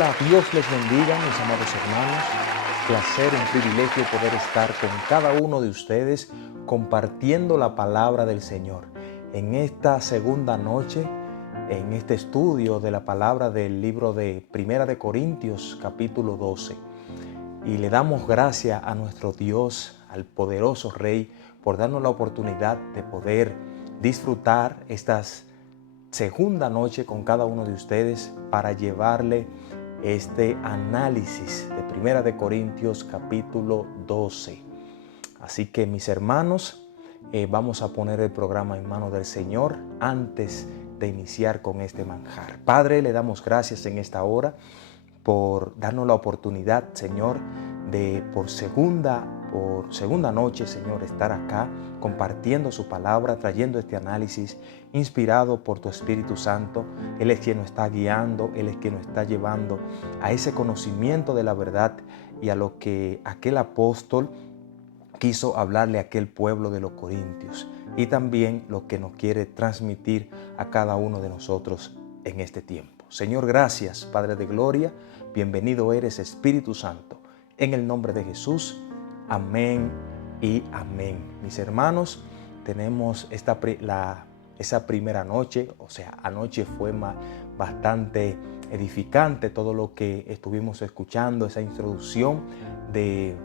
Hola, Dios les bendiga, mis amados hermanos. Placer, un privilegio poder estar con cada uno de ustedes compartiendo la palabra del Señor. En esta segunda noche, en este estudio de la palabra del libro de Primera de Corintios, capítulo 12. Y le damos gracias a nuestro Dios, al poderoso Rey, por darnos la oportunidad de poder disfrutar esta segunda noche con cada uno de ustedes para llevarle este análisis de Primera de Corintios capítulo 12. Así que mis hermanos, vamos a poner el programa en manos del Señor antes de iniciar con este manjar. Padre, le damos gracias en esta hora por darnos la oportunidad, Señor, de por segunda noche, Señor, estar acá compartiendo su palabra, trayendo este análisis inspirado por tu Espíritu Santo. Él es quien nos está guiando, Él es quien nos está llevando a ese conocimiento de la verdad y a lo que aquel apóstol quiso hablarle a aquel pueblo de los Corintios, y también lo que nos quiere transmitir a cada uno de nosotros en este tiempo. Señor, gracias, Padre de Gloria, bienvenido eres, Espíritu Santo, en el nombre de Jesús, amén y amén. Mis hermanos, tenemos esa primera noche, o sea, anoche fue bastante edificante todo lo que estuvimos escuchando, esa introducción de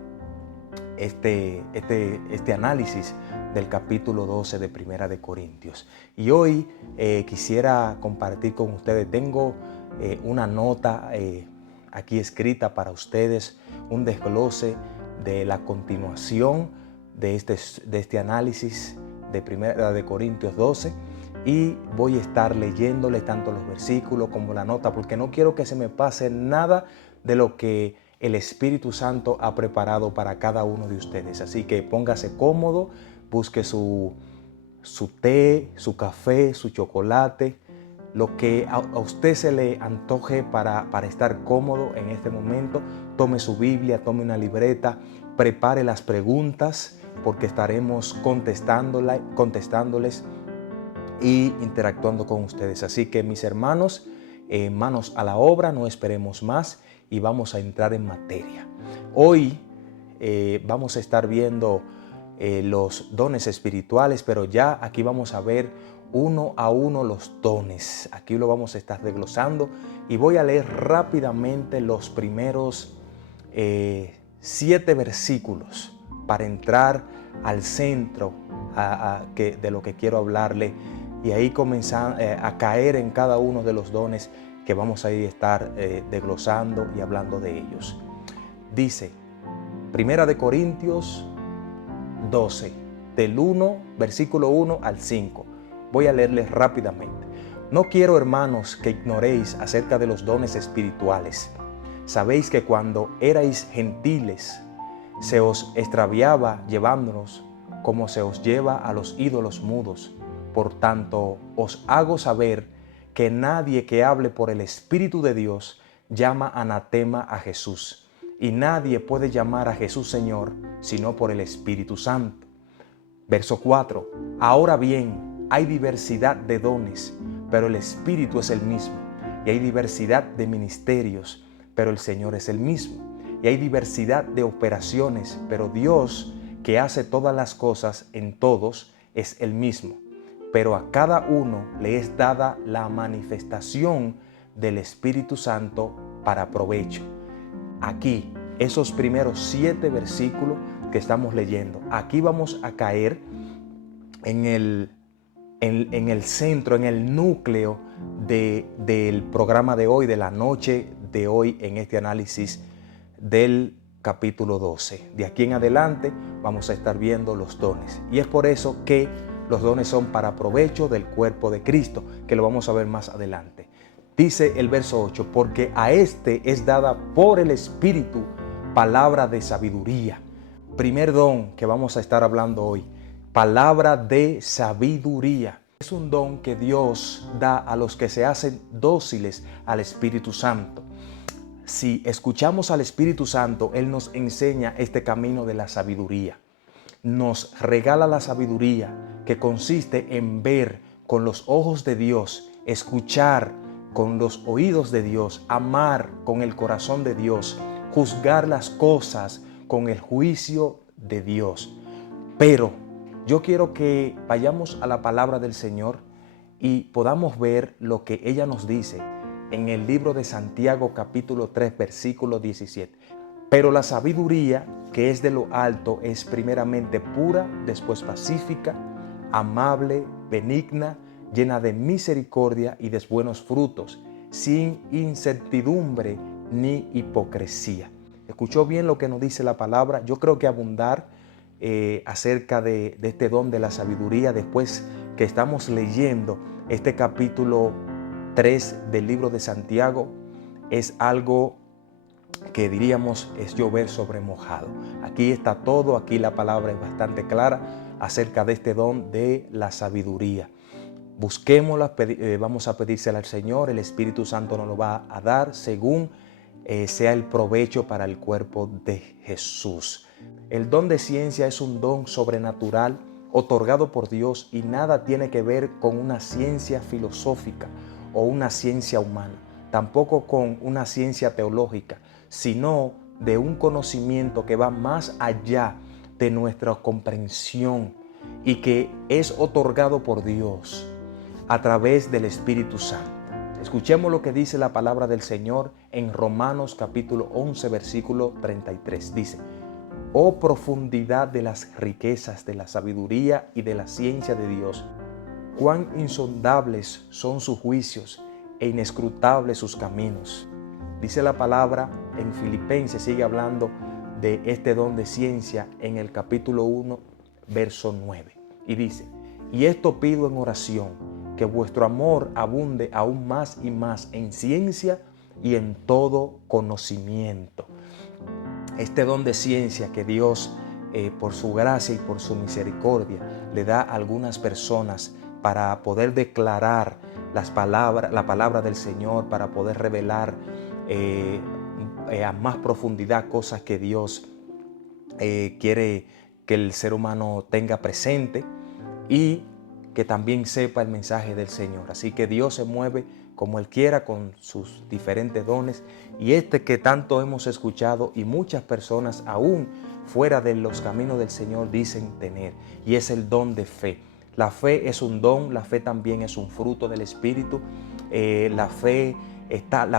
este análisis del capítulo 12 de Primera de Corintios. Y hoy quisiera compartir con ustedes, tengo una nota aquí escrita para ustedes, un desglose de la continuación de este análisis de Primera de Corintios 12, y voy a estar leyéndole tanto los versículos como la nota, porque no quiero que se me pase nada de lo que el Espíritu Santo ha preparado para cada uno de ustedes. Así que póngase cómodo, busque su té, su café, su chocolate, lo que a usted se le antoje para estar cómodo en este momento. Tome su Biblia, tome una libreta, prepare las preguntas, porque estaremos contestándoles y interactuando con ustedes. Así que mis hermanos, manos a la obra, no esperemos más y vamos a entrar en materia. Hoy vamos a estar viendo los dones espirituales, pero ya aquí vamos a ver uno a uno los dones. Aquí lo vamos a estar desglosando y voy a leer rápidamente los primeros 7 versículos para entrar al centro de lo que quiero hablarle, y ahí comenzar a caer en cada uno de los dones que vamos a estar desglosando y hablando de ellos. Dice, Primera de Corintios 12, versículo 1 al 5. Voy a leerles rápidamente. No quiero, hermanos, que ignoréis acerca de los dones espirituales. Sabéis que cuando erais gentiles, se os extraviaba llevándonos como se os lleva a los ídolos mudos. Por tanto, os hago saber que nadie que hable por el Espíritu de Dios llama anatema a Jesús, y nadie puede llamar a Jesús Señor sino por el Espíritu Santo. Verso 4. Ahora bien, hay diversidad de dones, pero el Espíritu es el mismo. Y hay diversidad de ministerios, pero el Señor es el mismo. Y hay diversidad de operaciones, pero Dios, que hace todas las cosas en todos, es el mismo. Pero a cada uno le es dada la manifestación del Espíritu Santo para provecho. Aquí, esos primeros 7 versículos que estamos leyendo, aquí vamos a caer en el centro, en el núcleo del programa de hoy, de la noche de hoy, en este análisis del capítulo 12. De aquí en adelante vamos a estar viendo los dones, y es por eso que los dones son para provecho del cuerpo de Cristo, que lo vamos a ver más adelante. Dice el verso 8, porque a este es dada por el Espíritu palabra de sabiduría. Primer don que vamos a estar hablando hoy, palabra de sabiduría. Es un don que Dios da a los que se hacen dóciles al Espíritu Santo. Si escuchamos al Espíritu Santo, Él nos enseña este camino de la sabiduría. Nos regala la sabiduría, que consiste en ver con los ojos de Dios, escuchar con los oídos de Dios, amar con el corazón de Dios, juzgar las cosas con el juicio de Dios. Pero yo quiero que vayamos a la palabra del Señor y podamos ver lo que ella nos dice en el libro de Santiago capítulo 3 versículo 17. Pero la sabiduría que es de lo alto es primeramente pura, después pacífica, amable, benigna, llena de misericordia y de buenos frutos, sin incertidumbre ni hipocresía. ¿Escuchó bien lo que nos dice la palabra? Yo creo que abundar acerca de este don de la sabiduría después que estamos leyendo este capítulo 3 del libro de Santiago es algo que diríamos es llover sobre mojado. Aquí está todo, aquí la palabra es bastante clara acerca de este don de la sabiduría. Busquémosla, vamos a pedírsela al Señor, el Espíritu Santo nos lo va a dar según sea el provecho para el cuerpo de Jesús. El don de ciencia es un don sobrenatural otorgado por Dios y nada tiene que ver con una ciencia filosófica o una ciencia humana, tampoco con una ciencia teológica, sino de un conocimiento que va más allá de nuestra comprensión y que es otorgado por Dios a través del Espíritu Santo. Escuchemos lo que dice la palabra del Señor en Romanos capítulo 11 versículo 33. Dice: oh profundidad de las riquezas, de la sabiduría y de la ciencia de Dios, cuán insondables son sus juicios e inescrutables sus caminos. Dice la palabra en Filipenses, sigue hablando de este don de ciencia en el capítulo 1, verso 9. Y dice: y esto pido en oración, que vuestro amor abunde aún más y más en ciencia y en todo conocimiento. Este don de ciencia que Dios, por su gracia y por su misericordia, le da a algunas personas para poder declarar la palabra del Señor, para poder revelar a más profundidad cosas que Dios quiere que el ser humano tenga presente y que también sepa el mensaje del Señor. Así que Dios se mueve como Él quiera con sus diferentes dones, y este que tanto hemos escuchado y muchas personas aún fuera de los caminos del Señor dicen tener, y es el don de fe. La fe es un don, la fe también es un fruto del Espíritu. La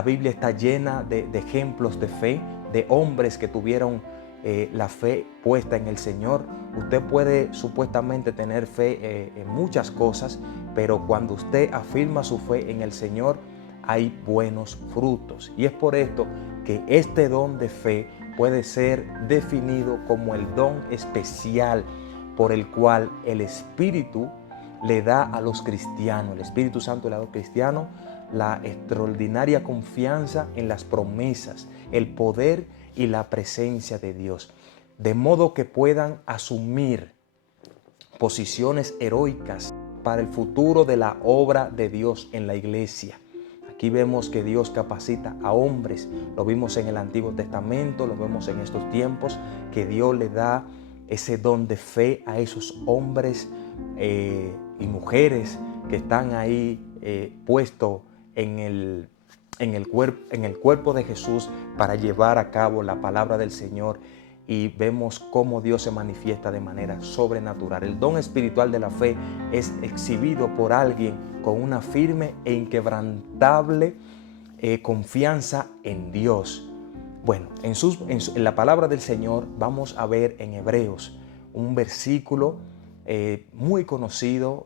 Biblia está llena de ejemplos de fe, de hombres que tuvieron la fe puesta en el Señor. Usted puede supuestamente tener fe en muchas cosas, pero cuando usted afirma su fe en el Señor, hay buenos frutos. Y es por esto que este don de fe puede ser definido como el don especial por el cual el Espíritu le da a los cristianos, el Espíritu Santo le da a los cristianos la extraordinaria confianza en las promesas, el poder y la presencia de Dios, de modo que puedan asumir posiciones heroicas para el futuro de la obra de Dios en la iglesia. Aquí vemos que Dios capacita a hombres, lo vimos en el Antiguo Testamento, lo vemos en estos tiempos, que Dios le da ese don de fe a esos hombres y mujeres que están ahí puestos en el cuerpo de Jesús para llevar a cabo la palabra del Señor, y vemos cómo Dios se manifiesta de manera sobrenatural. El don espiritual de la fe es exhibido por alguien con una firme e inquebrantable confianza en Dios. Bueno, en la palabra del Señor vamos a ver en Hebreos un versículo muy conocido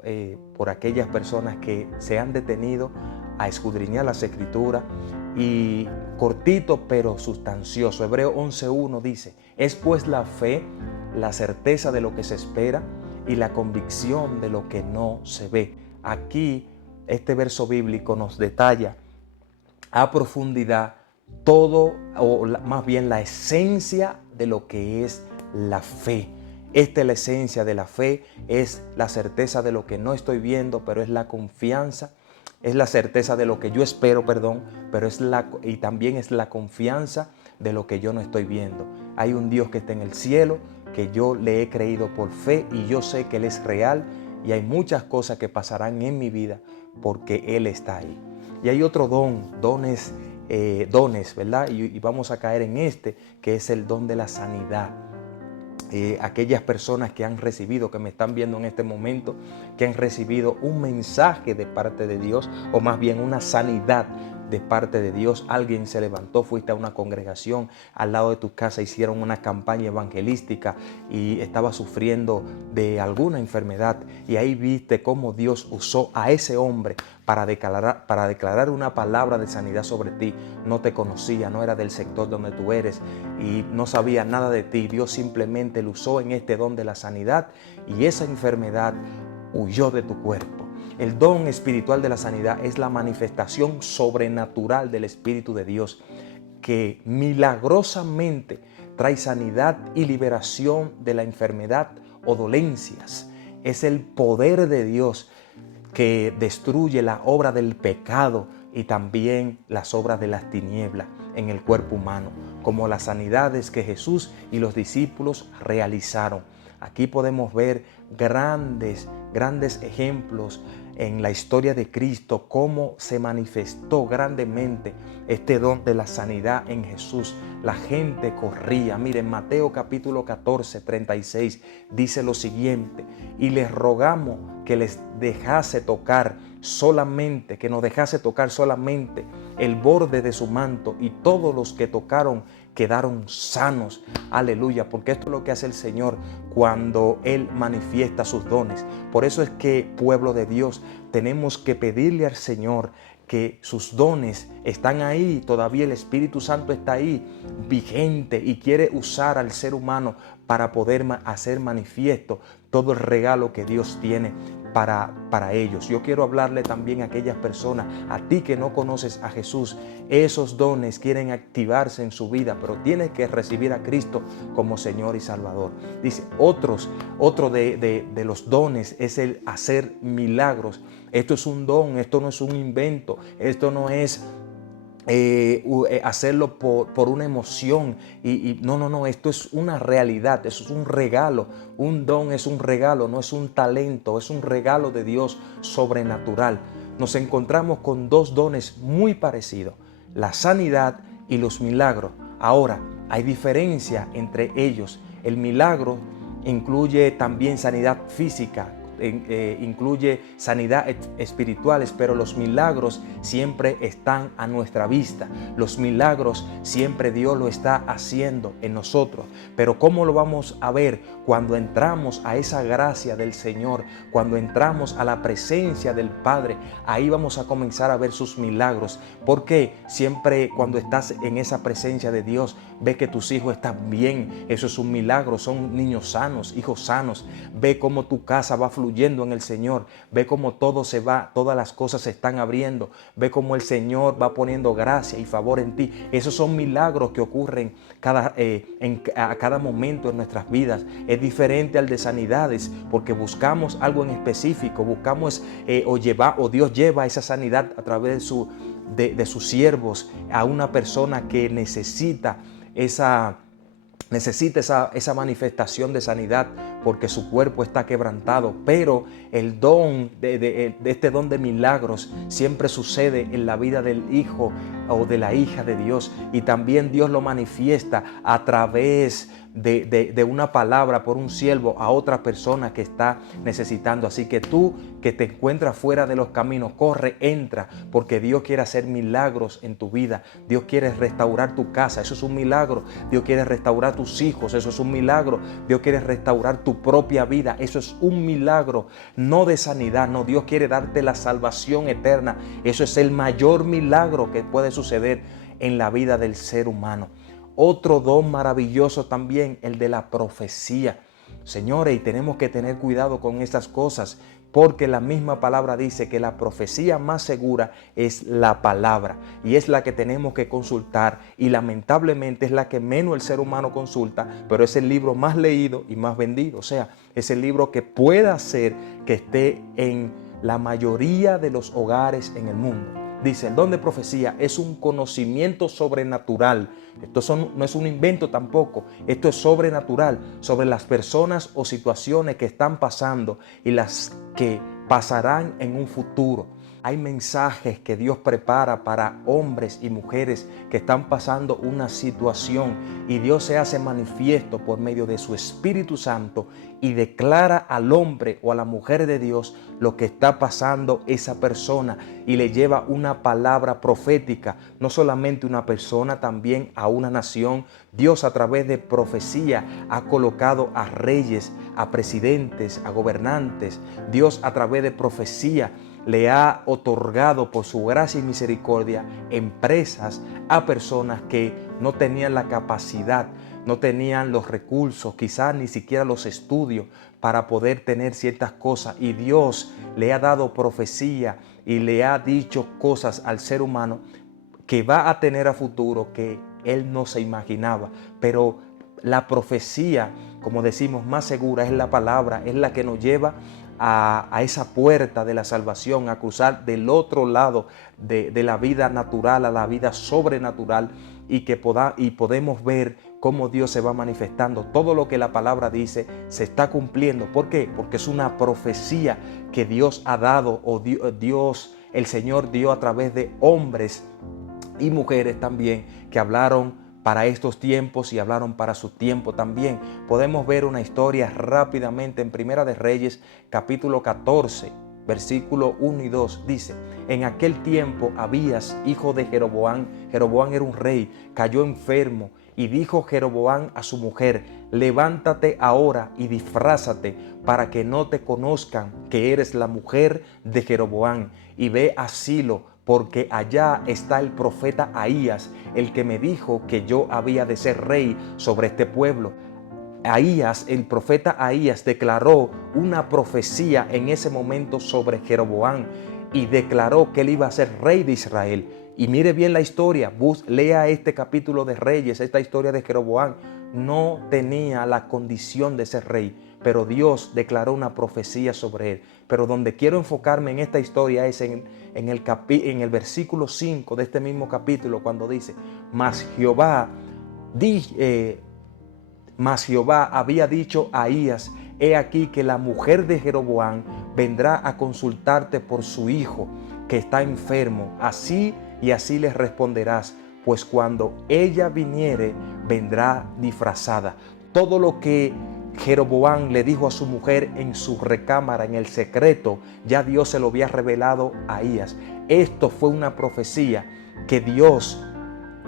por aquellas personas que se han detenido a escudriñar las Escrituras, y cortito pero sustancioso. Hebreos 11:1 dice: es pues la fe la certeza de lo que se espera y la convicción de lo que no se ve. Aquí este verso bíblico nos detalla a profundidad todo, o más bien la esencia de lo que es la fe. Esta es la esencia de la fe, es la certeza de lo que no estoy viendo, pero es la confianza. Es la certeza de lo que yo espero, pero y también es la confianza de lo que yo no estoy viendo. Hay un Dios que está en el cielo, que yo le he creído por fe y yo sé que Él es real, y hay muchas cosas que pasarán en mi vida porque Él está ahí. Y hay otro dones, ¿verdad? Y vamos a caer en este, que es el don de la sanidad. Aquellas personas que han recibido, que me están viendo en este momento, que han recibido un mensaje de parte de Dios, o más bien una sanidad de parte de Dios. Alguien se levantó, fuiste a una congregación al lado de tu casa, hicieron una campaña evangelística y estaba sufriendo de alguna enfermedad, y ahí viste cómo Dios usó a ese hombre para declarar una palabra de sanidad sobre ti. No te conocía, no era del sector donde tú eres y no sabía nada de ti. Dios simplemente lo usó en este don de la sanidad y esa enfermedad huyó de tu cuerpo. El don espiritual de la sanidad es la manifestación sobrenatural del Espíritu de Dios, que milagrosamente trae sanidad y liberación de la enfermedad o dolencias. Es el poder de Dios que destruye la obra del pecado y también las obras de las tinieblas en el cuerpo humano, como las sanidades que Jesús y los discípulos realizaron. Aquí podemos ver grandes ejemplos en la historia de Cristo, cómo se manifestó grandemente este don de la sanidad en Jesús. La gente corría. Miren, Mateo capítulo 14, 36 dice lo siguiente: y les rogamos que les dejase tocar solamente, que nos dejase tocar solamente el borde de su manto, y todos los que tocaron quedaron sanos. Aleluya, porque esto es lo que hace el Señor cuando Él manifiesta sus dones. Por eso es que, pueblo de Dios, tenemos que pedirle al Señor que sus dones están ahí, todavía el Espíritu Santo está ahí, vigente, y quiere usar al ser humano para poder hacer manifiesto todo el regalo que Dios tiene para ellos. Yo quiero hablarle también a aquellas personas, a ti que no conoces a Jesús. Esos dones quieren activarse en su vida, pero tienes que recibir a Cristo como Señor y Salvador. Dice, otro de los dones es el hacer milagros. Esto es un don, esto no es un invento, esto no es hacerlo por una emoción no, esto es una realidad, eso es un regalo. Un don es un regalo, no es un talento, es un regalo de Dios sobrenatural. Nos encontramos con dos dones muy parecidos: la sanidad y los milagros. Ahora, hay diferencia entre ellos. El milagro incluye también sanidad física, incluye sanidad espirituales, pero los milagros siempre están a nuestra vista. Los milagros siempre Dios lo está haciendo en nosotros. Pero ¿cómo lo vamos a ver? Cuando entramos a esa gracia del Señor, cuando entramos a la presencia del Padre, ahí vamos a comenzar a ver sus milagros. Porque siempre cuando estás en esa presencia de Dios, ves que tus hijos están bien. Eso es un milagro, son niños sanos, hijos sanos. Ve cómo tu casa va fluyendo en el Señor. Ve cómo todo se va, todas las cosas se están abriendo. Ve cómo el Señor va poniendo gracia y favor en ti. Esos son milagros que ocurren a cada momento en nuestras vidas. Es diferente al de sanidades, porque buscamos algo en específico, buscamos o Dios lleva esa sanidad a través de sus siervos a una persona que necesita esa manifestación de sanidad porque su cuerpo está quebrantado. Pero el don de este don de milagros siempre sucede en la vida del hijo o de la hija de Dios, y también Dios lo manifiesta a través de una palabra por un siervo a otra persona que está necesitando. Así que tú que te encuentras fuera de los caminos, corre, entra, porque Dios quiere hacer milagros en tu vida. Dios quiere restaurar tu casa, eso es un milagro. Dios quiere restaurar tus hijos, eso es un milagro. Dios quiere restaurar tu propia vida, eso es un milagro. No de sanidad, no, Dios quiere darte la salvación eterna. Eso es el mayor milagro que puede suceder en la vida del ser humano. Otro don maravilloso también, el de la profecía. Señores, y tenemos que tener cuidado con estas cosas, porque la misma palabra dice que la profecía más segura es la palabra, y es la que tenemos que consultar, y lamentablemente es la que menos el ser humano consulta, pero es el libro más leído y más vendido. O sea, es el libro que puede hacer que esté en la mayoría de los hogares en el mundo. Dice, el don de profecía es un conocimiento sobrenatural. Esto no es un invento tampoco. Esto es sobrenatural sobre las personas o situaciones que están pasando y las que pasarán en un futuro. Hay mensajes que Dios prepara para hombres y mujeres que están pasando una situación y Dios se hace manifiesto por medio de su Espíritu Santo y declara al hombre o a la mujer de Dios lo que está pasando esa persona y le lleva una palabra profética, no solamente una persona, también a una nación. Dios a través de profecía ha colocado a reyes, a presidentes, a gobernantes. Dios a través de profecía le ha otorgado por su gracia y misericordia empresas a personas que no tenían la capacidad, no tenían los recursos, quizás ni siquiera los estudios para poder tener ciertas cosas. Y Dios le ha dado profecía y le ha dicho cosas al ser humano que va a tener a futuro que él no se imaginaba. Pero la profecía, como decimos, más segura es la palabra, es la que nos lleva a esa puerta de la salvación, a cruzar del otro lado de la vida natural a la vida sobrenatural y que podemos ver cómo Dios se va manifestando. Todo lo que la palabra dice se está cumpliendo. ¿Por qué? Porque es una profecía que Dios ha dado o Dios, el Señor dio a través de hombres y mujeres también que hablaron para estos tiempos y hablaron para su tiempo también. Podemos ver una historia rápidamente en Primera de Reyes, capítulo 14, versículo 1 y 2. Dice: en aquel tiempo Abías, hijo de Jeroboam, Jeroboam era un rey, cayó enfermo, y dijo Jeroboam a su mujer: levántate ahora y disfrázate para que no te conozcan que eres la mujer de Jeroboam, y ve a Silo, porque allá está el profeta Ahías, el que me dijo que yo había de ser rey sobre este pueblo. Ahías, el profeta Ahías, declaró una profecía en ese momento sobre Jeroboam y declaró que él iba a ser rey de Israel. Y mire bien la historia, lea este capítulo de Reyes, esta historia de Jeroboam. No tenía la condición de ser rey, pero Dios declaró una profecía sobre él. Pero donde quiero enfocarme en esta historia es en el versículo 5 de este mismo capítulo, cuando dice: Mas Jehová había dicho a Ahías: he aquí que la mujer de Jeroboam vendrá a consultarte por su hijo que está enfermo. Así y así les responderás, pues cuando ella viniere, vendrá disfrazada. Todo lo que Jeroboam le dijo a su mujer en su recámara, en el secreto, ya Dios se lo había revelado a Ahías. Esto fue una profecía que Dios,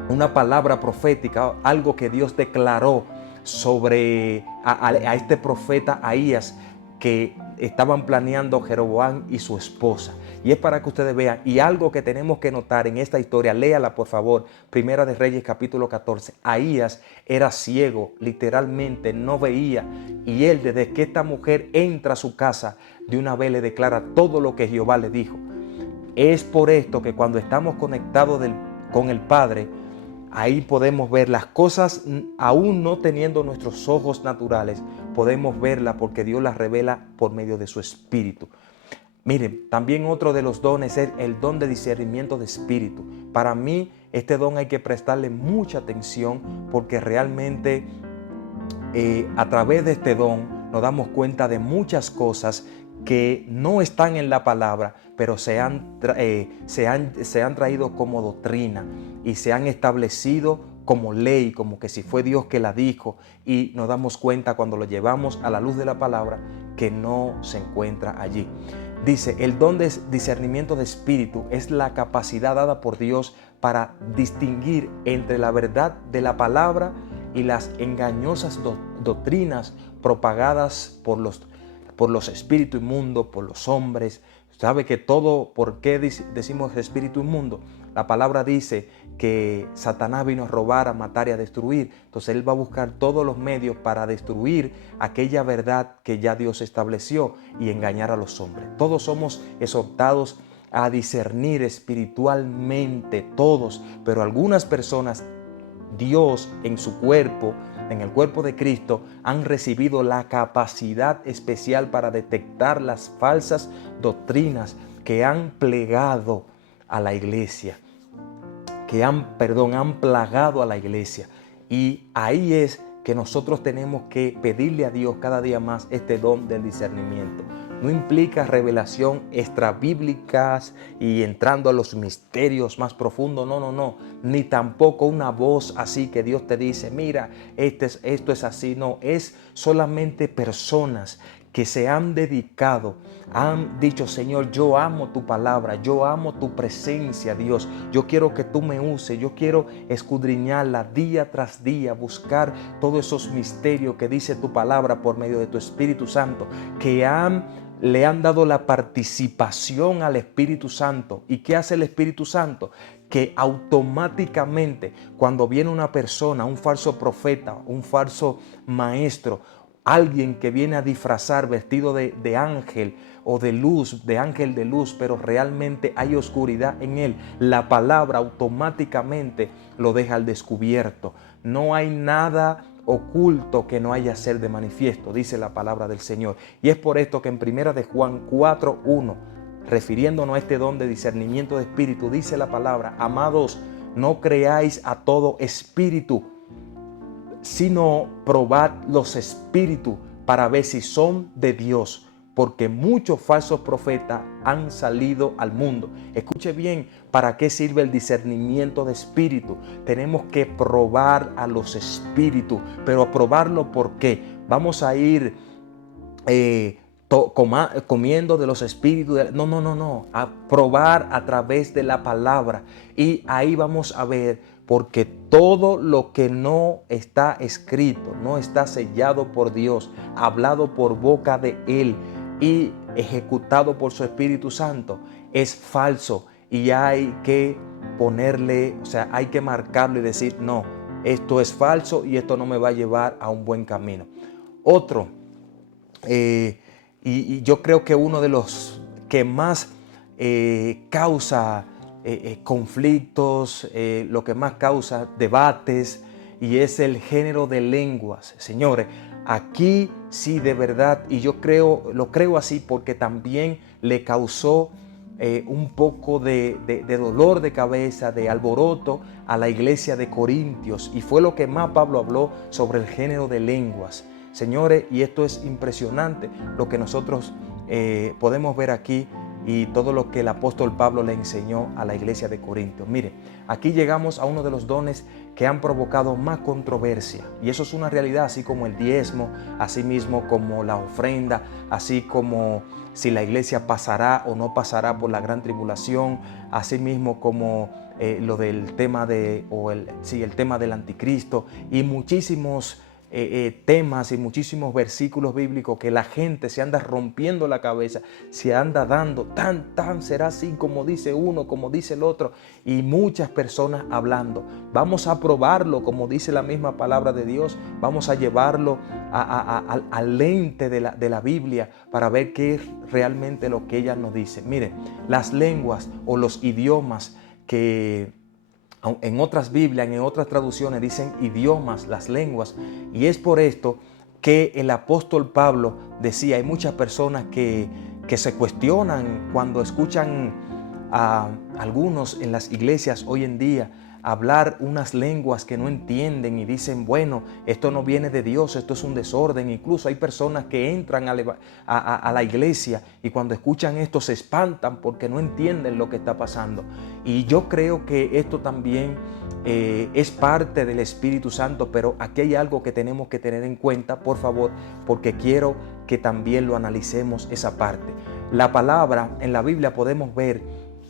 una palabra profética, algo que Dios declaró sobre a este profeta Ahías, que estaban planeando Jeroboam y su esposa. Y es para que ustedes vean, y algo que tenemos que notar en esta historia, léala por favor, Primera de Reyes capítulo 14. Ahías era ciego, literalmente no veía, y él, desde que esta mujer entra a su casa, de una vez le declara todo lo que Jehová le dijo. Es por esto que cuando estamos conectados con el Padre, ahí podemos ver las cosas, aún no teniendo nuestros ojos naturales, podemos verlas porque Dios las revela por medio de su Espíritu. Miren, también otro de los dones es el don de discernimiento de espíritu. Para mí, este don hay que prestarle mucha atención porque realmente a través de este don nos damos cuenta de muchas cosas que no están en la palabra, pero se han traído como doctrina y se han establecido como ley, como que si fue Dios que la dijo, y nos damos cuenta cuando lo llevamos a la luz de la palabra que no se encuentra allí. Dice, el don de discernimiento de espíritu es la capacidad dada por Dios para distinguir entre la verdad de la palabra y las engañosas doctrinas propagadas por los espíritus inmundos, por los hombres. ¿Sabe que todo, por qué decimos espíritu inmundo? La palabra dice que Satanás vino a robar, a matar y a destruir. Entonces él va a buscar todos los medios para destruir aquella verdad que ya Dios estableció y engañar a los hombres. Todos somos exhortados a discernir espiritualmente, todos, pero algunas personas, Dios en su cuerpo, en el cuerpo de Cristo, han recibido la capacidad especial para detectar las falsas doctrinas que han plegado a la iglesia, han plagado a la iglesia. Y ahí es que nosotros tenemos que pedirle a Dios cada día más este don del discernimiento. no implica revelación extrabíblicas y entrando a los misterios más profundos, no, ni tampoco una voz así que Dios te dice, mira, esto es así, no, es solamente personas que se han dedicado, han dicho, Señor, yo amo tu palabra, yo amo tu presencia, Dios, yo quiero que tú me uses, yo quiero escudriñarla día tras día, buscar todos esos misterios que dice tu palabra por medio de tu Espíritu Santo, que le han dado la participación al Espíritu Santo. ¿Y qué hace el Espíritu Santo? Que automáticamente cuando viene una persona, un falso profeta, un falso maestro, alguien que viene a disfrazar vestido de ángel o de luz, de ángel de luz, pero realmente hay oscuridad en él, la palabra automáticamente lo deja al descubierto. No hay nada oculto que no haya ser de manifiesto, dice la palabra del Señor. Y es por esto que en 1 de Juan 4:1, refiriéndonos a este don de discernimiento de espíritu, dice la palabra, amados, no creáis a todo espíritu, sino probad los espíritus para ver si son de Dios, porque muchos falsos profetas han salido al mundo. Escuche bien, ¿para qué sirve el discernimiento de espíritu? Tenemos que probar a los espíritus, pero probarlo ¿por qué? Vamos a ir comiendo de los espíritus. No. A probar a través de la palabra. Y ahí vamos a ver, porque todo lo que no está escrito, no está sellado por Dios, hablado por boca de Él y ejecutado por su Espíritu Santo, es falso. Y hay que ponerle, o sea, hay que marcarlo y decir, no, esto es falso y esto no me va a llevar a un buen camino. Otro, y yo creo que uno de los que más causa conflictos, lo que más causa debates, y es el género de lenguas. Señores, aquí sí de verdad, y yo lo creo así porque también le causó un poco de dolor de cabeza, de alboroto a la iglesia de Corintios, y fue lo que más Pablo habló sobre el género de lenguas. Señores, y esto es impresionante lo que nosotros podemos ver aquí y todo lo que el apóstol Pablo le enseñó a la iglesia de Corintios. Mire, aquí llegamos a uno de los dones que han provocado más controversia, y eso es una realidad, así como el diezmo, así mismo como la ofrenda, así como si la iglesia pasará o no pasará por la gran tribulación, así mismo como lo del tema el tema del anticristo y muchísimos temas y muchísimos versículos bíblicos que la gente se anda rompiendo la cabeza, se anda dando, tan será así como dice uno, como dice el otro, y muchas personas hablando. Vamos a probarlo como dice la misma palabra de Dios, vamos a llevarlo al lente de la Biblia para ver qué es realmente lo que ella nos dice. Mire, las lenguas o los idiomas que en otras Biblias, en otras traducciones dicen idiomas, las lenguas, y es por esto que el apóstol Pablo decía, hay muchas personas que se cuestionan cuando escuchan a algunos en las iglesias hoy en día hablar unas lenguas que no entienden y dicen, bueno, esto no viene de Dios, esto es un desorden. Incluso hay personas que entran a la iglesia y cuando escuchan esto se espantan porque no entienden lo que está pasando. Y yo creo que esto también es parte del Espíritu Santo, pero aquí hay algo que tenemos que tener en cuenta, por favor, porque quiero que también lo analicemos esa parte. La palabra en la Biblia podemos ver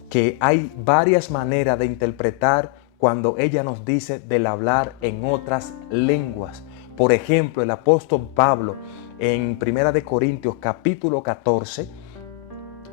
que hay varias maneras de interpretar cuando ella nos dice del hablar en otras lenguas. Por ejemplo, el apóstol Pablo en 1 de Corintios capítulo 14,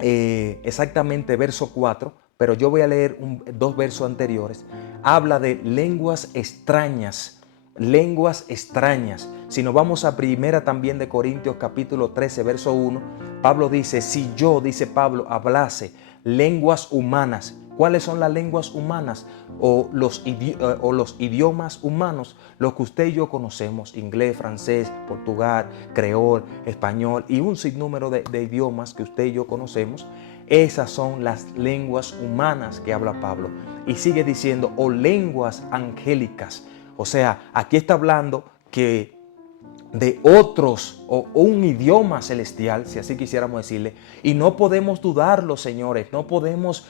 exactamente verso 4, pero yo voy a leer dos versos anteriores, habla de lenguas extrañas. Lenguas extrañas. Si nos vamos a primera también de Corintios capítulo 13 verso 1, Pablo dice, si yo, dice Pablo, hablase lenguas humanas. ¿Cuáles son las lenguas humanas? O los idiomas humanos, los que usted y yo conocemos, inglés, francés, portugués, creol, español y un sinnúmero de idiomas que usted y yo conocemos. Esas son las lenguas humanas que habla Pablo. Y sigue diciendo, o lenguas angélicas. O sea, aquí está hablando que de otros o un idioma celestial, si así quisiéramos decirle, y no podemos dudarlo, señores, no podemos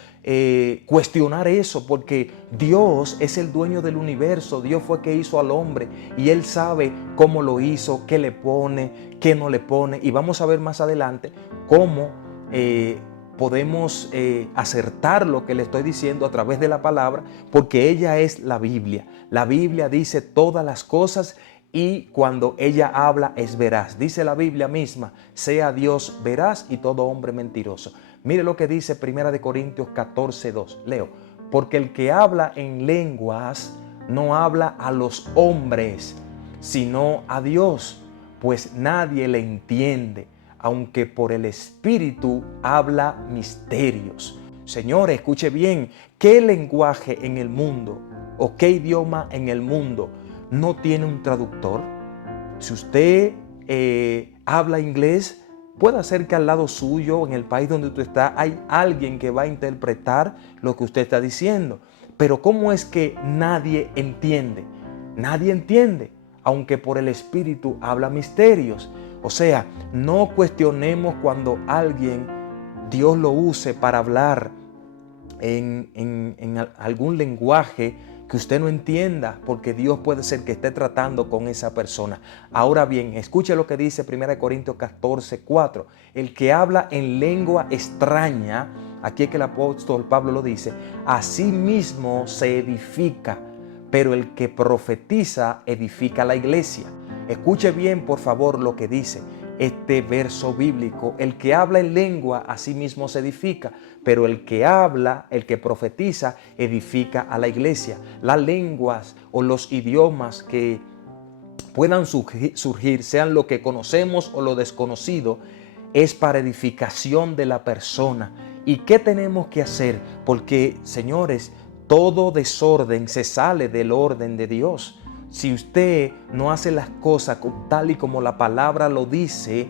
cuestionar eso, porque Dios es el dueño del universo. Dios fue que hizo al hombre y Él sabe cómo lo hizo, qué le pone, qué no le pone, y vamos a ver más adelante cómo podemos acertar lo que le estoy diciendo a través de la palabra, porque ella es la Biblia. La Biblia dice todas las cosas y cuando ella habla es veraz. Dice la Biblia misma, sea Dios veraz y todo hombre mentiroso. Mire lo que dice 1 Corintios 14:2. Leo, porque el que habla en lenguas no habla a los hombres, sino a Dios, pues nadie le entiende, aunque por el Espíritu habla misterios. Señores, escuche bien, ¿qué lenguaje en el mundo o qué idioma en el mundo no tiene un traductor? Si usted habla inglés, puede ser que al lado suyo, en el país donde usted está, hay alguien que va a interpretar lo que usted está diciendo. Pero ¿cómo es que nadie entiende? Nadie entiende, aunque por el Espíritu habla misterios. O sea, no cuestionemos cuando alguien, Dios lo use para hablar en algún lenguaje que usted no entienda, porque Dios puede ser que esté tratando con esa persona. Ahora bien, escuche lo que dice 1 Corintios 14:4. El que habla en lengua extraña, aquí es que el apóstol Pablo lo dice, a sí mismo se edifica, pero el que profetiza edifica la iglesia. Escuche bien, por favor, lo que dice este verso bíblico. El que habla en lengua a sí mismo se edifica, pero el que habla, el que profetiza, edifica a la iglesia. Las lenguas o los idiomas que puedan surgir, sean lo que conocemos o lo desconocido, es para edificación de la persona. ¿Y qué tenemos que hacer? Porque, señores, todo desorden se sale del orden de Dios. Si usted no hace las cosas tal y como la palabra lo dice,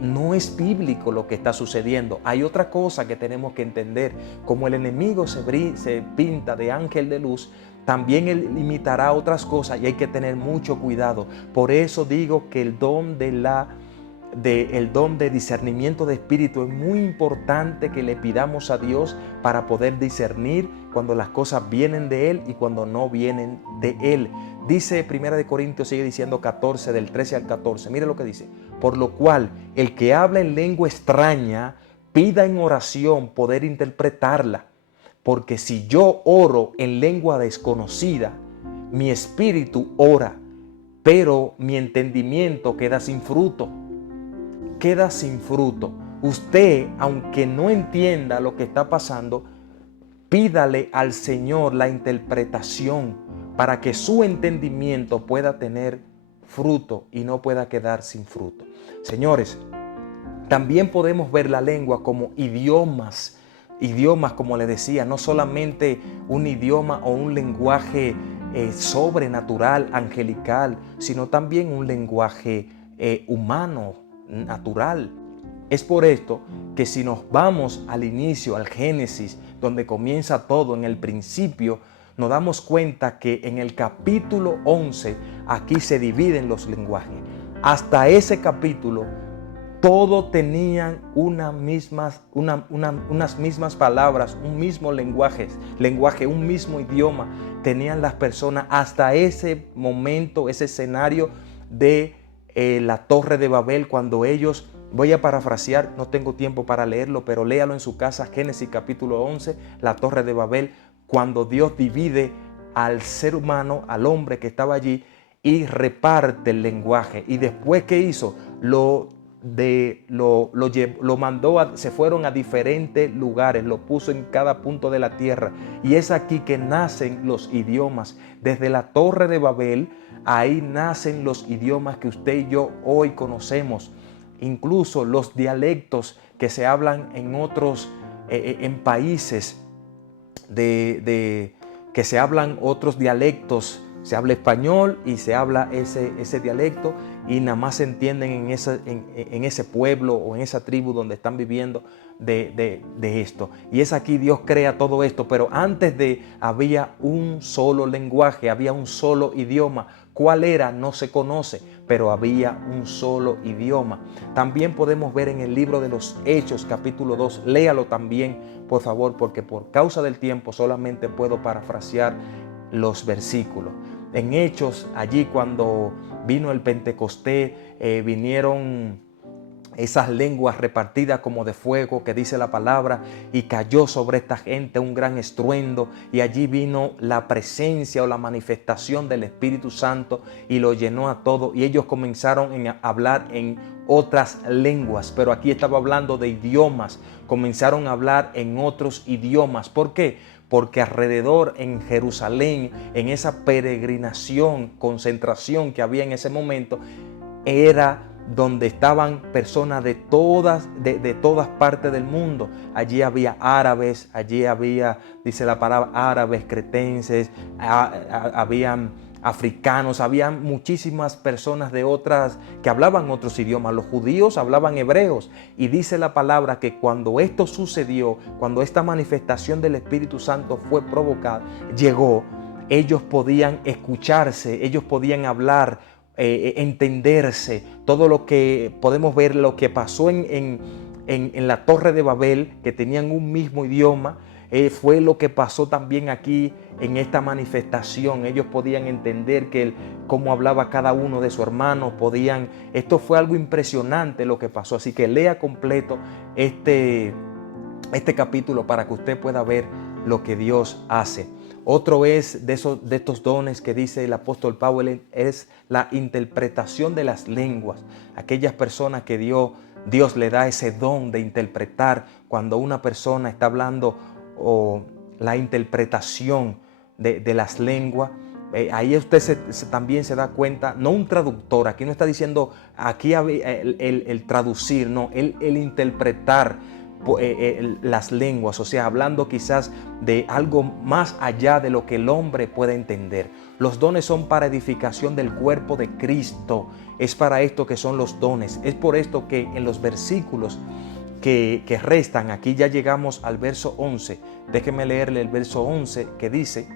no es bíblico lo que está sucediendo. Hay otra cosa que tenemos que entender. Como el enemigo se pinta de ángel de luz, también él imitará otras cosas y hay que tener mucho cuidado. Por eso digo que el don de discernimiento de espíritu es muy importante, que le pidamos a Dios para poder discernir cuando las cosas vienen de Él y cuando no vienen de Él. Dice 1 Corintios, sigue diciendo 14, del 13 al 14. Mire lo que dice. Por lo cual, el que habla en lengua extraña, pida en oración poder interpretarla. Porque si yo oro en lengua desconocida, mi espíritu ora, pero mi entendimiento queda sin fruto. Queda sin fruto. Usted, aunque no entienda lo que está pasando, pídale al Señor la interpretación para que su entendimiento pueda tener fruto y no pueda quedar sin fruto. Señores, también podemos ver la lengua como idiomas. Idiomas, como les decía, no solamente un idioma o un lenguaje sobrenatural, angelical, sino también un lenguaje humano, natural. Es por esto que si nos vamos al inicio, al Génesis, donde comienza todo, en el principio, nos damos cuenta que en el capítulo 11, aquí se dividen los lenguajes. Hasta ese capítulo, todos tenían unas mismas palabras, un mismo lenguaje, un mismo idioma tenían las personas hasta ese momento, ese escenario de la Torre de Babel, cuando ellos, voy a parafrasear, no tengo tiempo para leerlo, pero léalo en su casa, Génesis capítulo 11, la Torre de Babel, cuando Dios divide al ser humano, al hombre que estaba allí, y reparte el lenguaje. Y después, ¿qué hizo? Lo mandó, se fueron a diferentes lugares, lo puso en cada punto de la tierra. Y es aquí que nacen los idiomas. Desde la Torre de Babel, ahí nacen los idiomas que usted y yo hoy conocemos. Incluso los dialectos que se hablan en otros, en países que se hablan otros dialectos. Se habla español y se habla ese dialecto y nada más se entienden en ese pueblo o en esa tribu donde están viviendo de esto. Y es aquí Dios crea todo esto, pero antes había un solo lenguaje, había un solo idioma. ¿Cuál era? No se conoce, pero había un solo idioma. También podemos ver en el libro de los Hechos, capítulo 2, léalo también, por favor, porque por causa del tiempo solamente puedo parafrasear los versículos. En Hechos, allí cuando vino el Pentecostés, vinieron esas lenguas repartidas como de fuego, que dice la palabra, y cayó sobre esta gente un gran estruendo, y allí vino la presencia o la manifestación del Espíritu Santo y lo llenó a todo, y ellos comenzaron a hablar en otras lenguas. Pero aquí estaba hablando de idiomas, comenzaron a hablar en otros idiomas. ¿Por qué? Porque alrededor en Jerusalén, en esa peregrinación, concentración que había en ese momento, era donde estaban personas de todas partes del mundo. Allí había árabes, allí había, dice la palabra, árabes, cretenses, habían africanos, había muchísimas personas de otras que hablaban otros idiomas. Los judíos hablaban hebreos, y dice la palabra que cuando esto sucedió, cuando esta manifestación del Espíritu Santo fue provocada, llegó, ellos podían escucharse, ellos podían hablar, entenderse. Todo lo que podemos ver, lo que pasó en la Torre de Babel, que tenían un mismo idioma, fue lo que pasó también aquí en esta manifestación. Ellos podían entender cómo hablaba cada uno de su hermano, esto fue algo impresionante lo que pasó. Así que lea completo este capítulo para que usted pueda ver lo que Dios hace. Otro es de estos dones que dice el apóstol Pablo, es la interpretación de las lenguas. Aquellas personas que Dios le da ese don de interpretar cuando una persona está hablando, o la interpretación de las lenguas. Ahí usted también se da cuenta, no un traductor, aquí no está diciendo aquí el traducir, no, el interpretar las lenguas, o sea, hablando quizás de algo más allá de lo que el hombre puede entender. Los dones son para edificación del cuerpo de Cristo. Es para esto que son los dones. Es por esto que en los versículos que restan, aquí ya llegamos al verso 11. Déjeme leerle el verso 11 que dice,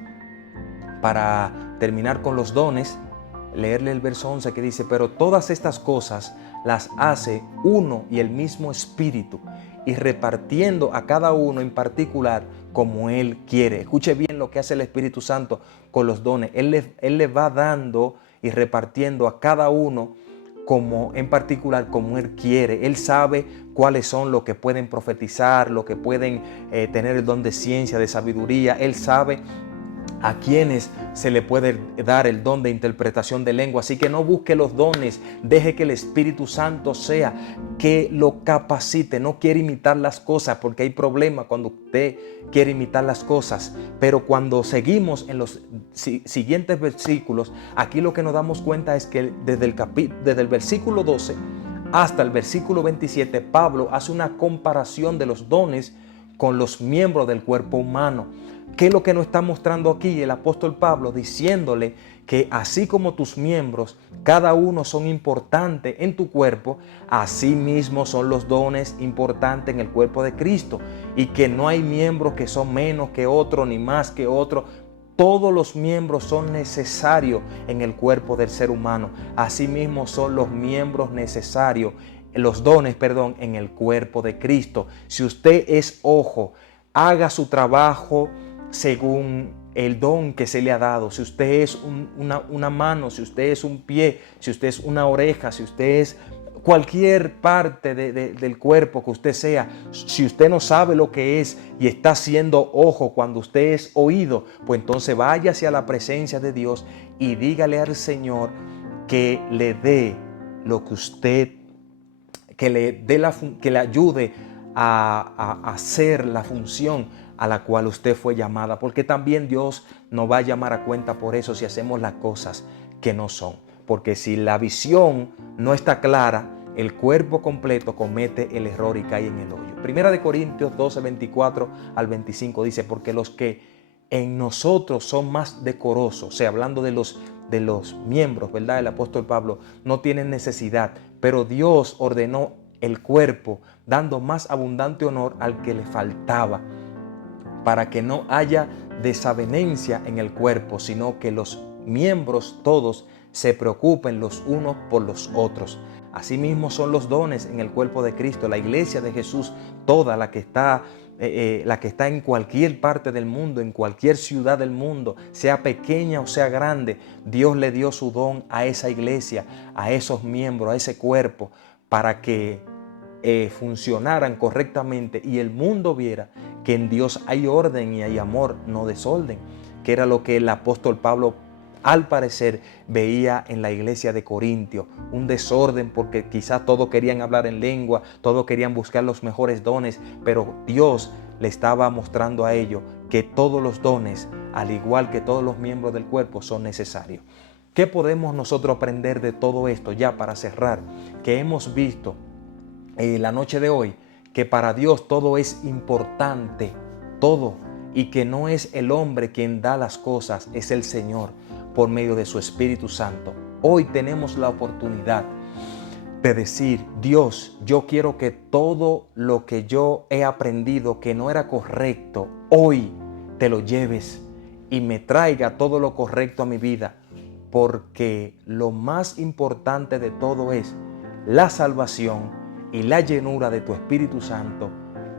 para terminar con los dones, leerle el verso 11 que dice: pero todas estas cosas las hace uno y el mismo Espíritu, y repartiendo a cada uno en particular como Él quiere. Escuche bien lo que hace el Espíritu Santo con los dones. Él le va dando y repartiendo a cada uno en particular como Él quiere. Él sabe cuáles son los que pueden profetizar, los que pueden tener el don de ciencia, de sabiduría. Él sabe a quienes se le puede dar el don de interpretación de lengua. Así que no busque los dones, deje que el Espíritu Santo sea que lo capacite. No quiere imitar las cosas, porque hay problema cuando usted quiere imitar las cosas. Pero cuando seguimos en los siguientes versículos, aquí lo que nos damos cuenta es que desde el versículo 12 hasta el versículo 27, Pablo hace una comparación de los dones con los miembros del cuerpo humano. ¿Qué es lo que nos está mostrando aquí el apóstol Pablo? Diciéndole que así como tus miembros, cada uno son importantes en tu cuerpo, así mismo son los dones importantes en el cuerpo de Cristo, y que no hay miembros que son menos que otro ni más que otro. Todos los miembros son necesarios en el cuerpo del ser humano. Asimismo son los miembros necesarios, los dones, en el cuerpo de Cristo. Si usted es ojo, haga su trabajo según el don que se le ha dado. Si usted es una mano, si usted es un pie, si usted es una oreja, si usted es cualquier parte del cuerpo que usted sea, si usted no sabe lo que es y está haciendo ojo cuando usted es oído, pues entonces vaya hacia la presencia de Dios y dígale al Señor que le dé lo que usted, que le ayude a hacer la función a la cual usted fue llamada, porque también Dios nos va a llamar a cuenta por eso si hacemos las cosas que no son. Porque si la visión no está clara, el cuerpo completo comete el error y cae en el hoyo. Primera de Corintios 12, 24 al 25 dice: porque los que en nosotros son más decorosos, o sea, hablando de los miembros, ¿verdad? El apóstol Pablo, no tienen necesidad, pero Dios ordenó el cuerpo, dando más abundante honor al que le faltaba, para que no haya desavenencia en el cuerpo, sino que los miembros todos se preocupen los unos por los otros. Asimismo son los dones en el cuerpo de Cristo, la iglesia de Jesús, toda la que está en cualquier parte del mundo, en cualquier ciudad del mundo, sea pequeña o sea grande. Dios le dio su don a esa iglesia, a esos miembros, a ese cuerpo, para que funcionaran correctamente y el mundo viera que en Dios hay orden y hay amor, no desorden, que era lo que el apóstol Pablo al parecer veía en la iglesia de Corintio, un desorden porque quizás todos querían hablar en lengua, todos querían buscar los mejores dones, pero Dios le estaba mostrando a ellos que todos los dones, al igual que todos los miembros del cuerpo, son necesarios. ¿Qué podemos nosotros aprender de todo esto ya para cerrar? Que hemos visto la noche de hoy que para Dios todo es importante, todo, y que no es el hombre quien da las cosas, es el Señor por medio de su Espíritu Santo. Hoy tenemos la oportunidad de decir: Dios, yo quiero que todo lo que yo he aprendido que no era correcto, hoy te lo lleves y me traiga todo lo correcto a mi vida, porque lo más importante de todo es la salvación y la llenura de tu Espíritu Santo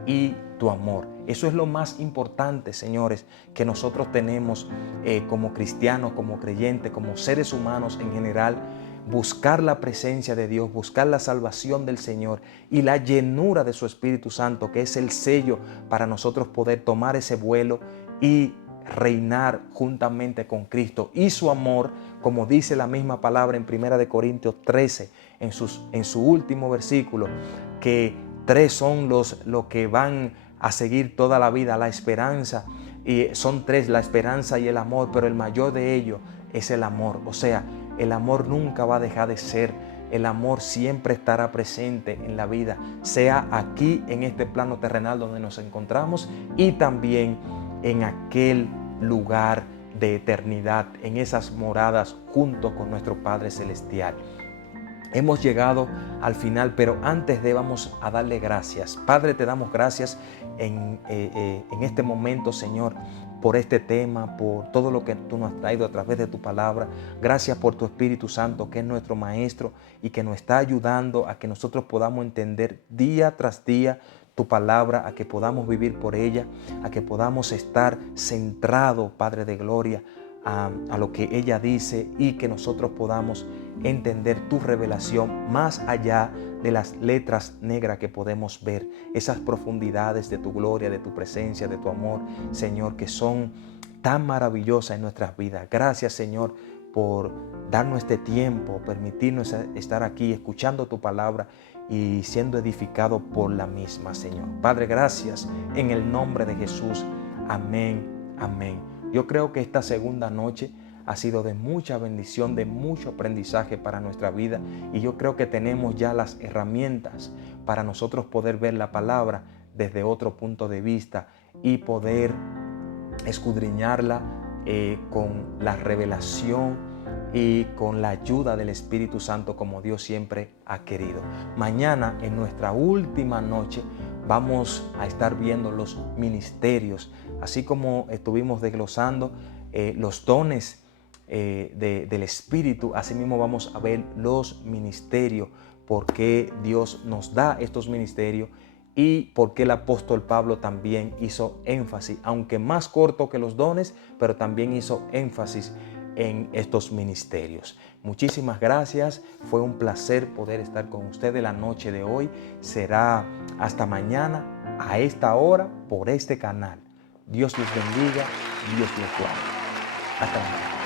y tu amor. Eso es lo más importante, señores, que nosotros tenemos como cristianos, como creyentes, como seres humanos en general. Buscar la presencia de Dios, buscar la salvación del Señor y la llenura de su Espíritu Santo, que es el sello para nosotros poder tomar ese vuelo y reinar juntamente con Cristo. Y su amor, como dice la misma palabra en 1 Corintios 13, en su último versículo, que tres son los que van a seguir toda la vida, la esperanza, y son tres, la esperanza y el amor, pero el mayor de ellos es el amor. O sea, el amor nunca va a dejar de ser, el amor siempre estará presente en la vida, sea aquí en este plano terrenal donde nos encontramos y también en aquel lugar de eternidad, en esas moradas junto con nuestro Padre Celestial. Hemos llegado al final, pero antes vamos a darle gracias. Padre, te damos gracias en este momento, Señor, por este tema, por todo lo que tú nos has traído a través de tu palabra. Gracias por tu Espíritu Santo, que es nuestro Maestro y que nos está ayudando a que nosotros podamos entender día tras día tu palabra, a que podamos vivir por ella, a que podamos estar centrados, Padre de gloria, a lo que ella dice y que nosotros podamos entender tu revelación más allá de las letras negras que podemos ver, esas profundidades de tu gloria, de tu presencia, de tu amor, Señor, que son tan maravillosas en nuestras vidas. Gracias, Señor, por darnos este tiempo, permitirnos estar aquí escuchando tu palabra y siendo edificado por la misma, Señor. Padre, gracias en el nombre de Jesús. Amén, amén. Yo creo que esta segunda noche ha sido de mucha bendición, de mucho aprendizaje para nuestra vida, y yo creo que tenemos ya las herramientas para nosotros poder ver la palabra desde otro punto de vista y poder escudriñarla con la revelación y con la ayuda del Espíritu Santo, como Dios siempre ha querido. Mañana, en nuestra última noche, vamos a estar viendo los ministerios, así como estuvimos desglosando los dones del Espíritu. Asimismo vamos a ver los ministerios, por qué Dios nos da estos ministerios y por qué el apóstol Pablo también hizo énfasis, aunque más corto que los dones, pero también hizo énfasis en estos ministerios. Muchísimas gracias, fue un placer poder estar con ustedes la noche de hoy. Será hasta mañana a esta hora por este canal. Dios los bendiga, Dios los guarde. Hasta mañana.